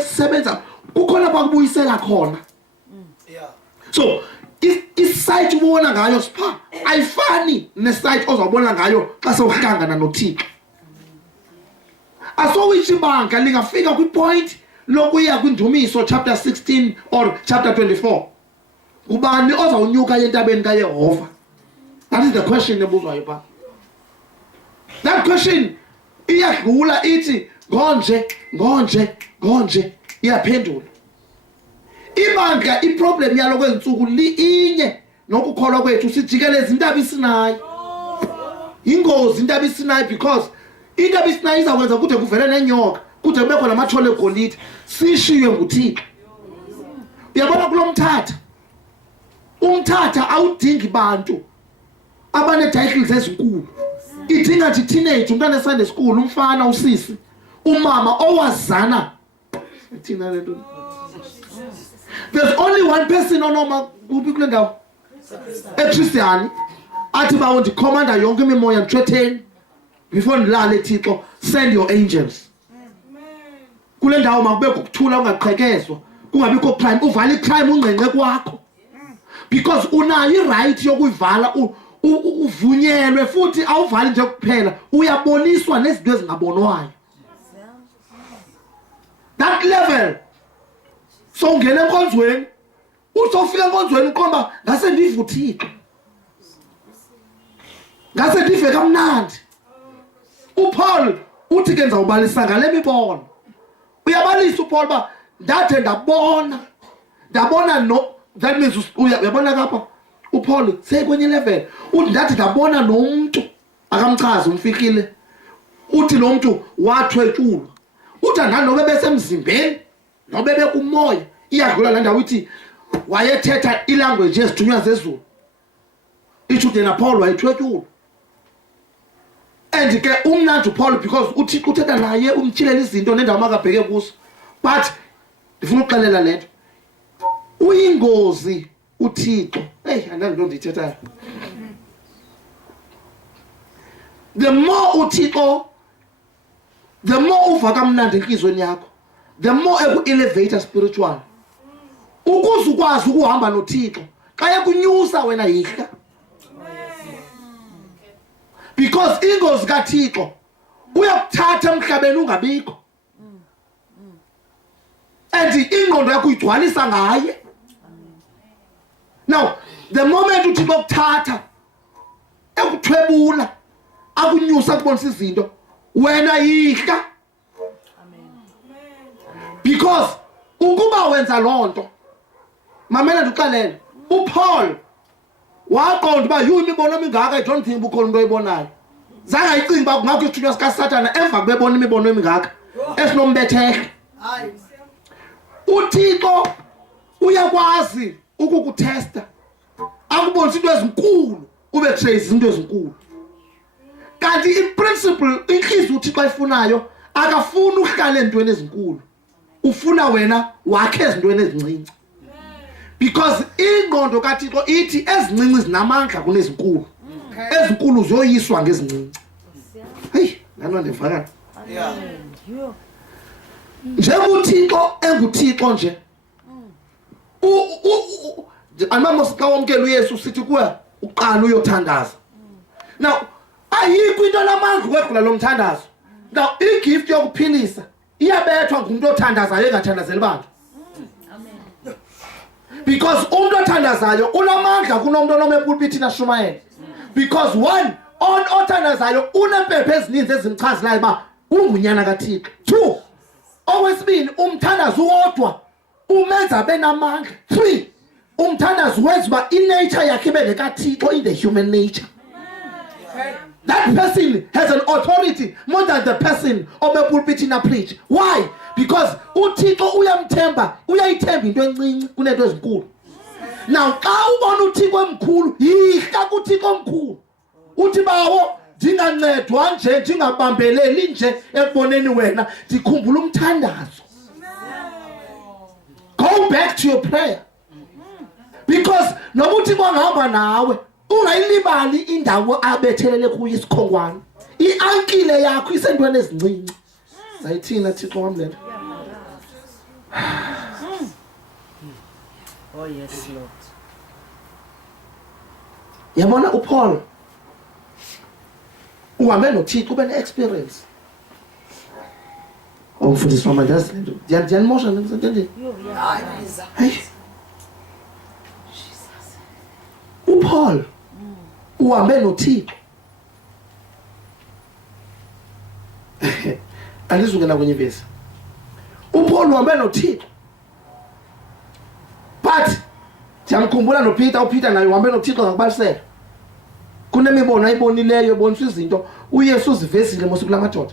sebenza kukhona bakubuyisela khona. So isite ubona ngayo sipha ayifani nesite ozawubona ngayo xa sewuhlangana noThixo. Asowithi ibanga lingafika kwipoint lokuya kwindumiso chapter 16 or chapter 24. Ubani ozawunyuka entabeni kaYehova? That is the question ebuzwayo pha. That question iyadlula ithi ngonje iyaphendula. Ibanga iproblem yalo kwensuku inye nokukholwa kwethu sijikeleza intaba iSinayi. Ingozi intaba iSinayi because intaba iSinayi izakwenza kude kuvele nenyoka, kude kube khona amathole egolide, sishiywe nguThixo. Uyabona kulomthatha. Umthatha awudingi bantu abane titles ezinkulu. Idinga nje teenage, umntana eSunday school, umfana usisi, umama owazana. Thina lento. There's only one person onoma kuphi kule ndawo eChristian athi bawo ndicommanda yonke imimoya mthwetheni before ndilale Thixo send your angels. Kule ndawo makubekho ukuthula ungaqhekezwa, kungabikho crime, uvala icrime ungqenqe kwakho because unayo iright yokuyivala uvunyelwe futhi awuvali nje kuphela, uyaboniswa nezinto ezingabonwayo. That level. So ungena enkonzweni, usofika enkonzweni uqomba ngase ndivuthixo. Ngase ndive kamnandi. uPaul uthi ke ndawubalisa ngale mibono. Uyabalisa uPaul ba ndathe ndabona no, that means uyabona kapha uPaul sekwenye level. Uthi ndathi ndabona nomuntu akamchaza umfikile. Uthi lo muntu wathwetshulwa. Uthi nganobe besemzimbeni nobe bekumoya iyadlula la ndawo ithi wayethetha ilanguage ezithunywa zezulu. Ijude na Paul wayethwetshulwa. And ke umnandi uPaul because uthi uthetha naye umthilela izinto nendawo makabheke kuso. But ndifuna uxelela lento. Uyingozi uThixo. Hey, andando ndithethayo. The more uThixo, the more uva kamnandi enhlizweni yakho, the more eku-elevate spiritual. Ukuze ukwazi ukuhamba noThixo, xa ekunyusa wena yihla. Because ingozi kaThixo uyakuthatha emhlabeni ungabikho. And ingqondo yakho uyigcwalisa ngaye. Now, the moment uThixo ukuthatha ekuthwebula, akunyusa kubonisa izinto, wena yihla. Because ukuba wenza lonto, mamela ndixelele, uPaul waqonda uba imibono emingaka I don't think bukhona into oyibonayo. Zange ayicinga uba kungakho isithunywa sikaSathana emva kubebona imibono emingaka esinombetheka. uThixo uyakwazi ukukutesta, akubonisa into ezinkulu ube trace izinto ezinkulu. Kanti iprinciple inhliziyo uThixo ayifunayo akafuni ukuhlala ezintweni ezinkulu, ufuna wena wakhe ezintweni ezincinci. Because ingqondo kaThixo ithi ezincinci zinamandla kunezinkulu. Ezinkulu ziyoyiswa ngezincinci. Hey, nani ndivakala? Yeah. Njengothixo enguThixo nje. Anama sikawamkela uYesu sithi kuwe uqala uyothandaza. Now, ayikho into lamandla kwegqula lomthandazo. Now, igift yokuphilisa iyabethwa ngumuntu othandazayo engathandazeli bantu. Because umuntu othandazayo unamandla kunomuntu onome pulpit nashumayela. Because one on othandazayo unempepho ezininzi ezimchazelayo ba ungunyana kaThixo. Two, okwesibini umthandazo wodwa umenza benamandla. Three, umthandazo wenza ba inature yakhe ibe kaThixo in the human nature. That person has an authority more than the person of a pulpit in a preach. Why? Because uThixo uyamthemba, uyayithemba into encinci kunento ezinkulu. Now xa ubona uThixo emkhulu, yihla kuThixo omkhulu. Uthi bawo ndingancedwa nje ndingabambeleli nje ekuboneni wena, ndikhumbula umthandazo. Go back to your prayer. Because noba uThixo angahamba nawe, ungayilibali indawo abethelele kuyo isikhongwane. Iankile yakho isentweni ezincinci. Sayithina Thixo wami lento. Oh yes, Lord. Yabona uPaul uhambe noThixo ube ne-experience. Umfundisi wami ndazi lento. Ndiyanimosha nje. Hey. uPaul uhambe noThixo. Alizungena kwenye vesi. uPaul uhambe noThixo. But ndiyamkhumbula noPeter, uPeter naye uhambe noThixo ngakubalisela. Kunemibono ayibonileyo ebonisa izinto uYesu uzivezile mose kula madoda.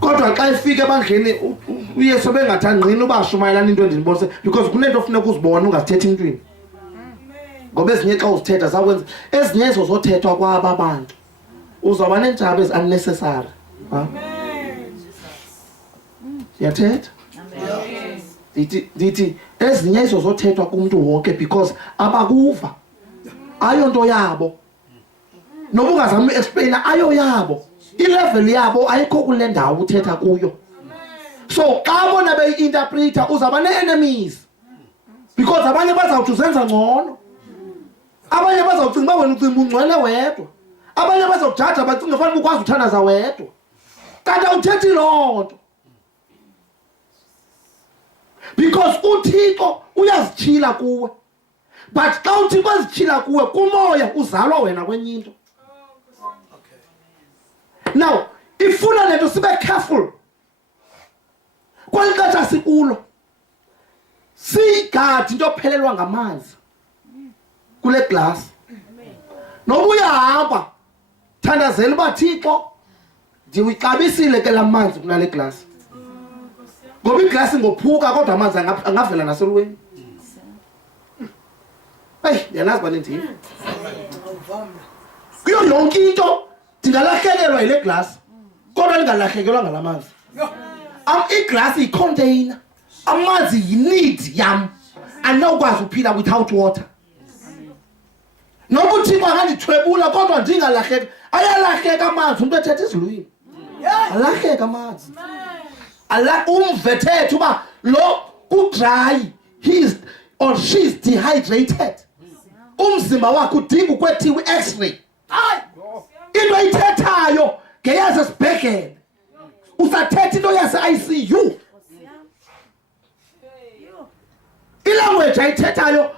Kodwa xa ifika ebandleni uYesu bengathangqini ubashumayelana into endinibonise because kunento ofuneka uzibone ungazithethi intwini. Ngoba ezinye xa uzithetha zakwenza ezinye ezo zothethwa kwaba abantu uzawuba neentshaba ezi unnecessary. Yathetha? Dithi ezinye ezo zothethwa kumuntu wonke because abakuva ayonto yabo. Noba ungazama explainer ayo yabo. I-level yabo ayikho kule ndawo uthetha kuyo. So xa bona beyi-interpreter uzawuba ne-enemies because abanye bazawuthi uzenza ngcono, abanye bazawucinga uba wena ucimba ungcwele wedwa, abanye bazawujaja bacinga fanele ukwazi uthandaza wedwa kanti awuthethi loo nto because uThixo uyazitshila kuwe. But xa uThixo ezitshila kuwe kumoya uzalwa wena kwenye into. Now ifuna lento sibe careful kwalikathi sikulo sigadi into ophelelwa ngamanzi kule glass. Noba uyahamba thandazela uba Thixo ndiwixabisile ke lamanzi kunale glass, ngoba iglass ngophuka kodwa amanzi angavela naselweni. Hey, yanazi balendini kuyo yonke into ndingalahlekelwa yile glass kodwa lingalahlekelwa ngalamanzi. Iglass icontainer, amanzi yi-need yam, andinawukwazi uphila without water. Noba uThixo angandithwebula kodwa ndingalahleka, ayalahleka amanzi. Umuntu ethetha izilwini alahleka amanzi. Umvethethe uba lo udry, he is or she is dehydrated. Umzimba wakhe udinga ukwethiwa i-x-ray. Into ayithethayo ngeyasesibhedlele, usathetha into yase-ICU. Ilanguage ayithethayo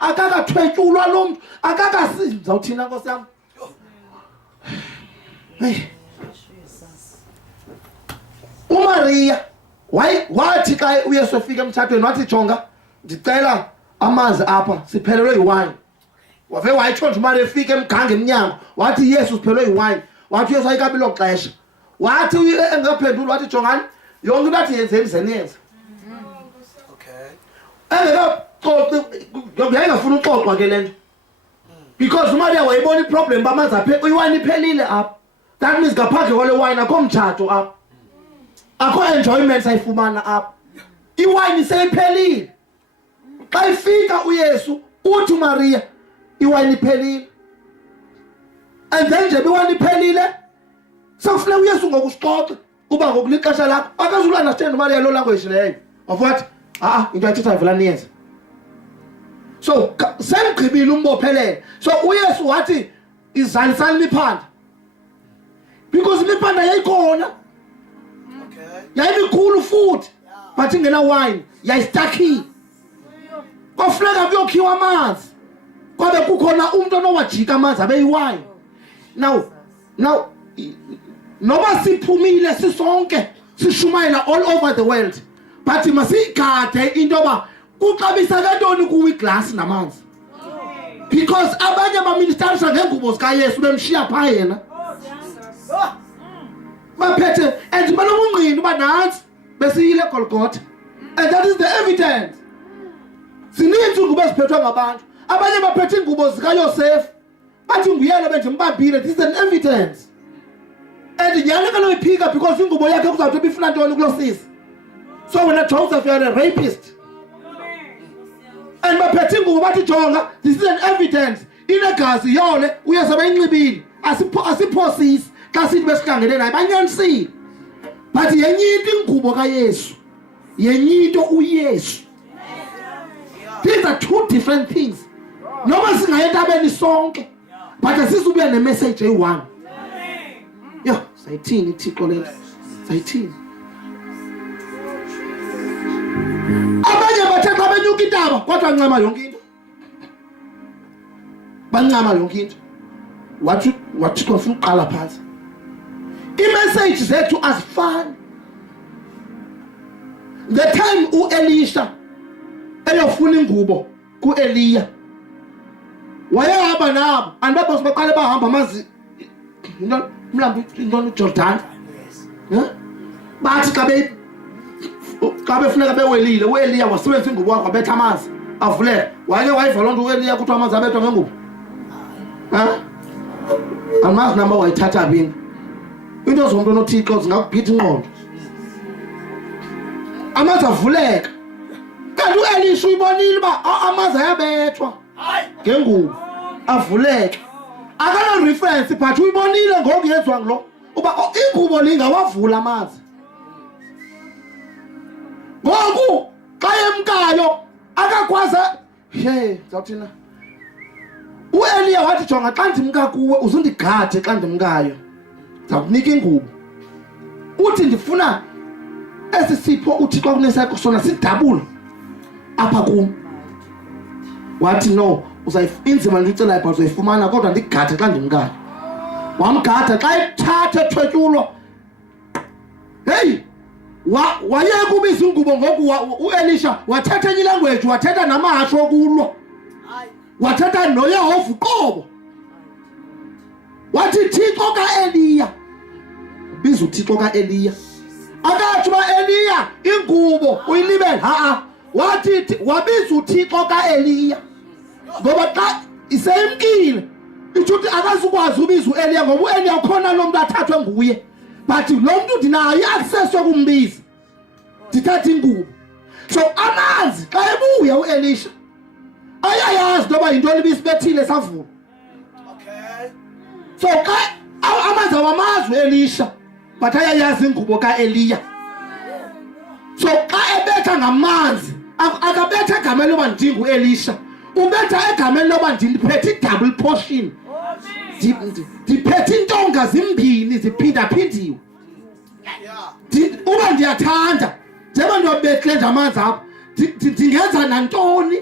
akakathwetyulwa lo mntu, akakazawuthina nkosi yam. uMaria wathi xa uYesu efika emtshatweni wathi jonga ndicela amanzi apha siphelelwe yiwayini. Wave wayitsho nje uMaria efika emgange emnyango wathi Yesu siphelelwe yiwayini. Wathi Yesu ayikabilo xesha, wathi engaphendula wathi jongani yonke into athi yenzeni zeniyenza. Yayingafuna uxoxwa ke lento because uMaria wayibona iproblem bamanzi apha, iwayini iphelile apha. That means ngaphandle kwale wayini akho mtshato apha, akho enjoyment sayifumana apha, iwayini seyiphelile. Xa ifika uYesu uthi uMaria iwayini iphelile, and then nje iwayini iphelile sekufuneka uYesu ngokusixoxa uba ngokulixesha lakho akazulanderstand uMaria lo language leyo of what into ayithetha vela niyenza. So semgqibile umbophelele. So uYesu wathi izalisani imiphanda because imiphanda yayikhona, yayimikhulu futhi but ingena wine yayistakile. Kwafuneka kuyokhiwa amanzi, kwabe kukhona umuntu onowajika amanzi abe yiwine. Now noba siphumile sisonke sishumayela all over the world, but masiyigade into yoba kuxabisa kantoni kuwo iglass namanzi because abanye baministarisha ngeengubo zikaYesu bemshiya phaa yena baphethe and banobungqini uba nantsi besiyile eGolgotha, and that is the evidence. Zininzi iingubo eziphethwe ngabantu, abanye baphethe iingubo zikaYosefu bathi nguyena bendimbambile. This is an evidence. And nyhani kanoyiphika because ingubo yakhe kuzawuthi bifuna ntoni kulo sisi. So wena Joseph, you are a rapist. And baphethe ingubo bathi jonga, this is an evidence. Inegazi yole uyazabe inxibile asiphosisi xa sithi besihlangene naye banyanisile. but yenye into ingubo kaYesu yenye into uYesu. These are two different things. Noma singayentabeni sonke but asisubuya nemessage eyi-one. Yo, sayithini iThixo lelo? Sayithini? Abanye bathe xa benyuka intaba kodwa ncama yonke into. Bancama yonke into. Wathi kwafuna uqala phansi. I-message zethu asifani. The time uElisha eyofuna ingubo kuEliya wayehamba nabo andabose baqale bahamba amazi mlambi intoni uJordan. Bathi xa befuneka bewelile uEliya wasebenzisa ingubo wakhe wabetha amanzi avuleka. Wayiva loo nto uEliya kuthiwa amanzi abethwa ngengubo. Amazi namba wayithatha bini. Into zonke noThixo zingakugitha ingqondo. Amanzi avuleka. Kanti uElisha uyibonile uba amanzi ayabethwa ngengubo avuleka. Akana reference but uyibonile ngoku yezwa nglo uba ingubo lingawavula amanzi. Ngoku xa yemkayo akakwaza zawuthina. uEliya wathi jonga xa ndimka kuwe uzundigade xa ndimkayo. Zawukunika ingubo. Uthi ndifuna esi sipho uThixo kunesakho sona sidabula apha kum. Wathi no inzima ndicela but uzayifumana kodwa ndigade xa ndimkayo. Wamgada xa ethatha ethwetyulwa. Hey wayeka ubisa ingubo ngoku uElisha wathetha enye ilanguage wathetha namahasho okulwa. Wathetha noYehova uqobo. Wathi Thixo kaEliya. Biza uThixo kaEliya. Akathi uba Eliya ingubo uyilibele wathi wabiza uThixo kaEliya ngoba xa iseyimkile ithi akazukwazi ubiza uEliya ngoba uEliya ukhona lo muntu athathwe nguye but lo muntu ndinayo iaccess yokumbiza ndithatha ingubo. So amanzi xa ebuya uElisha ayayazi noba yintoni ibisibethile savula. So xa amanzi awamazi uElisha but ayayazi ingubo kaEliya. So xa ebetha ngamanzi akabetha egameni loba ndingu uElisha ubetha egameni loba ndiphethe double portion. Ndiphethe intonga zimbini ziphindaphindiwe. Uba ndiyathanda njengoba ndiyobethile nje amanzi apha ndingenza nantoni.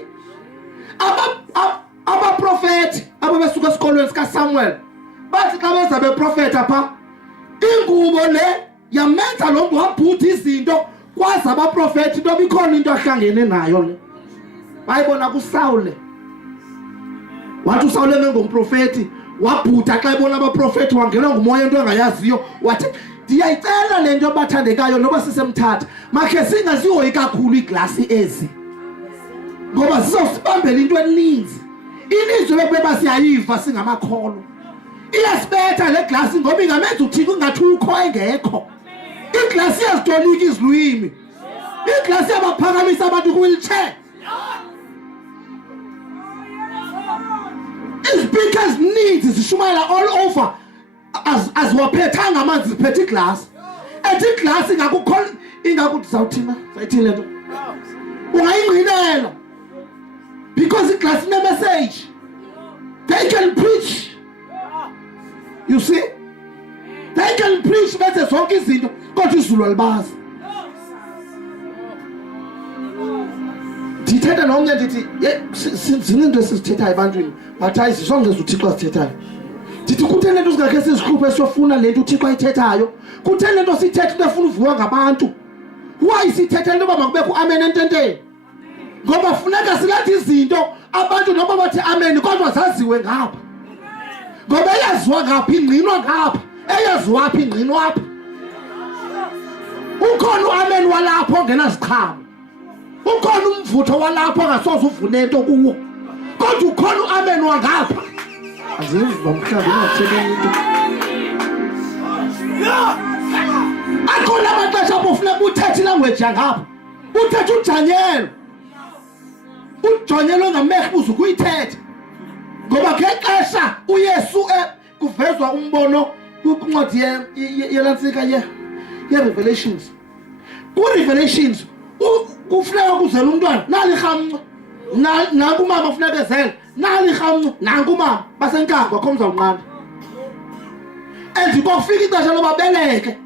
Abaprofethi ababesuka esikolweni sikaSamuel bathi xa beza beprofetha pha ingubo le yamenza lo mntu wabhudha izinto kwazi abaprofethi into bikhona into ahlangene nayo le. Bayibona kuSawule. Wathi uSawule ngengomprofethi wabhudha xa ebona abaprofethi wangenwa ngumoya into engayaziyo wathi ndiyayicela le nto bathandekayo noba sisemthatha makhe singazihoyi kakhulu iglasi ezi ngoba sizosibambela into eninzi. Ininzi bekube siyayiva singamakholwa. Iyasibetha le glasi ngoba ingamenza uThixo ingathi ukho engekho. Iglasi iyazitolika izilwimi. Iglasi yabaphakamisa abantu ku-wheelchair. Izipikers needs zishumayela all over as waphethanga amanzi ziphethe iglasi. Ethi iglasi ingakuthi zawuthina sayithini lento ungayingqinela because iglasi ine-message. They can preach. You see? They can preach bese zonke izinto kodwa izulu alibazi. Ndithetha nomnye ndithi zininto esizithethayo ebantwini but hayi zisongeza uThixo asithethayo. Ndithi kutheni lento singakhe sizihluphe esiyofuna lento uThixo ayithethayo. Kutheni lento sithetha into efuna uvuka ngabantu. Why sithetha lento makubekho amen ententeni? Ngoba funeka silathi izinto abantu noma bathi amen kodwa zaziwe ngapha. Ngoba eyaziwa ngapha ingqinwa ngapha. Eyaziwa apha ingqinwa apha. Ukhona uamen walapho ongenaziqhamo. Ukhona umvutho walapho ongasoze uvune into kuwo. Kodwa ukhona uamen wangapha. Aziva mhlawumbe ungathekeni into. Akhona amaxesha abofuneka uthethe ilanguage yangapha. Uthethe uJanyelo. uJanyelo ongamekhbuza ukuyithetha. Ngoba ngexesha uYesu kuvezwa umbono kwincwadi yelantsika ye-Revelations. Ku-Revelations kufuneka kuzele umntwana nali rhamnco nanku umama ufuneka ezele nali rhamnco nanku umama basenkanga khomza unqanda. And kofika ixesha loba beleke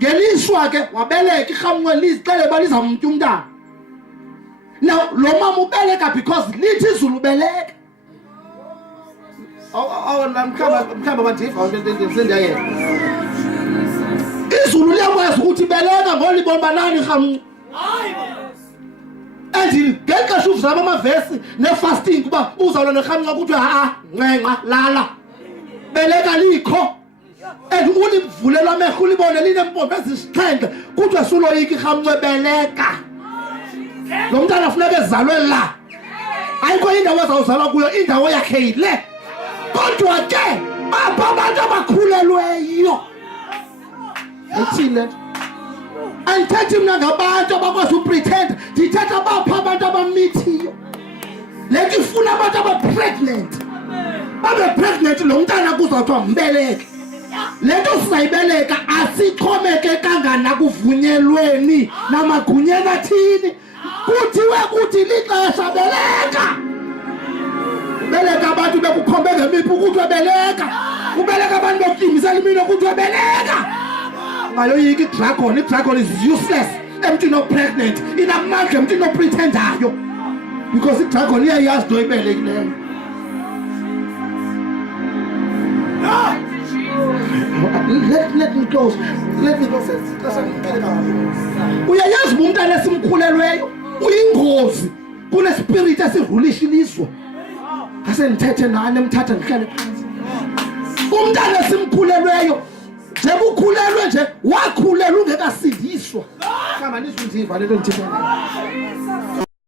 ngelishwa ke wabeleka irhamnco lizixele ba lizamtya umntana. Now lo mama ubeleka because lithi izulu ubeleka. Mkhamba bandiva sendiyayenza. Izulu liyakwazi ukuthi beleka ngolibona banani irhamnco. And ngexesha uvuzama amavesi ne-fasting kuba uzawulo nerhamnco ukuthi ncenqa lala beleka likho. And ulivulelwa amehlo ulibone linempompo ezisixhenxe kuthiwe suloyika irhamnco beleka. Lo mntana funeka ezalwe la. Ayikho indawo azawuzalwa kuyo, indawo yakhe yile. Kodwa ke apha abantu abakhulelweyo ethile andithethi mna ngabantu abakwazi upretend, ndithetha bapha abantu abamithiyo. Lento ifuna abantu abapregnant babe pregnant lo mntana kuzawuthiwa mbeleke. Lento sizayibeleka asixhomeke kangana kuvunyelweni namagunyeni athini. Kuthiwe kuthi lixesha beleka. Beleka abantu bekukhombe ngemiphi ukuthi webeleka. Ubeleka abantu bokuyimisela imino ukuthi webeleka. Ngayoyika idragon. Idragon is useless emntwini opregnant. Inamandla emntwini opretendayo. Because idragon iyayazi into ebelekileyo. Let me close. Uyayazi umntana esimkhulelweyo uyingozi kule spirit esirulisha ilizwe. Ase nithethe nani emthatha ngihlale phansi. Umntana esimkhulelweyo nje kukhulelwe nje wakhulelwa ungekasindiswa. Kama nisunziva lento ngithini.